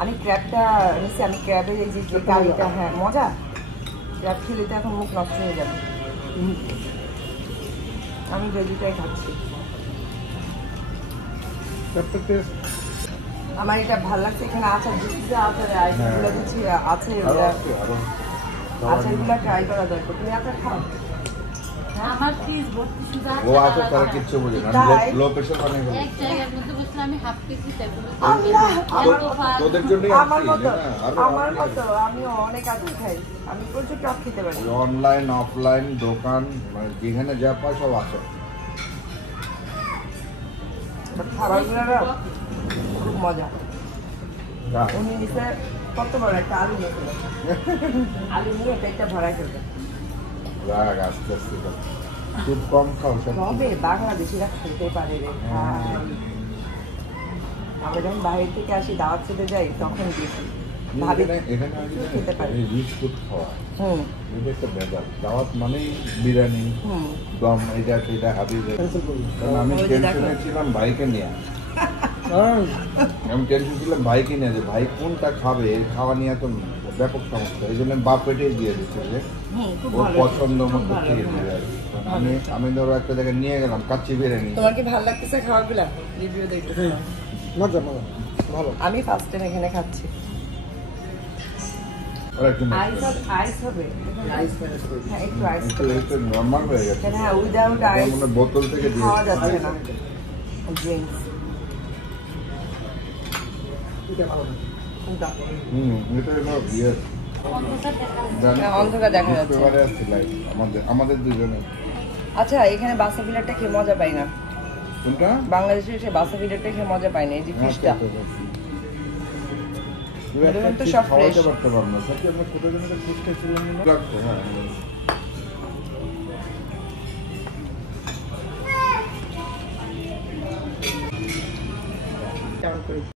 আমি ক্র্যাবটা নিচ্ছি, আমি ক্র্যাবের এই যে কারিটা, হ্যাঁ মজা। ক্র্যাব খেলে তো এখন মুখ নষ্ট হয়ে যাবে। আমি ভেজিটাই খাচ্ছি। আমার এটা ভালো লাগছে, এখানে আচার দিচ্ছি, যে আচারের আইটেমগুলো দিচ্ছি, আছে আচারগুলো ট্রাই করা দরকার। তুমি আচার খাও? আমার ফ্রিজ ভর্তি সুদা ও আছে তারা কিচ্ছু বোঝে না, লো প্রেসার বানিয়ে ফেলে। এক জায়গার মধ্যে বসলে আমি হাফ কেজি তারপরে তোদের জন্যই আমার মতো আমিও অনেক আচার খাই, আমি প্রচুর টক খেতে পারি। অনলাইন অফলাইন দোকান মানে যেখানে যা পায় সব আছে। খাবারগুলো না খুব মজা। উনি নিচে কত বড় একটা আলু নিয়েছিল, আলু নিয়ে পেটটা ভরাই ফেলবে। রাগ আস্তে আস্তে খুব কম খাও। তবে বাংলাদেশিরা খেতে পারে রে ভাই। আমরা যখন বাইরে থেকে আসি দাওয়াত খেতে যাই তখন দেখি ভাবি খেতে পারে। বিস্কুট খাওয়া এটা একটা ভেজাল। দাওয়াত মানেই বিরিয়ানি দম এটা সেটা হাবি। আমি টেনশনে ছিলাম ভাইকে নিয়ে, আমি টেনশন ছিলাম ভাইকে নিয়ে যে ভাই কোনটা খাবে, খাওয়া নিয়ে তো ব্যাপক সমস্যা। এই জন্য বাপ পেটেই দিয়ে দিচ্ছে যে ওর পছন্দ মতো খেয়ে দিবে। আমি ধরো একটা জায়গায় নিয়ে গেলাম কাচ্চি বিরিয়ানি। তোমার কি ভালো লাগতেছে খাওয়াগুলা? রিভিউ দেই একটু। মজা মজা ভালো। আমি ফার্স্ট টাইম এখানে খাচ্ছি। আইস হবে, হ্যাঁ একটু আইস নর্মাল হয়ে গেছে। হ্যাঁ উইদাউট আইস বোতল থেকে খাওয়া যাচ্ছে না ড্রিঙ্কস। অন্ধকার দেখা যাচ্ছে আমাদের দুজনে। আচ্ছা এখানে বাসা বিলারটা খেয়ে মজা পাই না। কোনটা? বাংলাদেশে এসে বাসা বিলারটা খেয়ে মজা পাই না। এই যে ফিশটা তো সব ফ্রেশ। করতে পারবো না সত্যি। আমরা ছোট জনের ফিশটা ছিলাম লাগতো। হ্যাঁ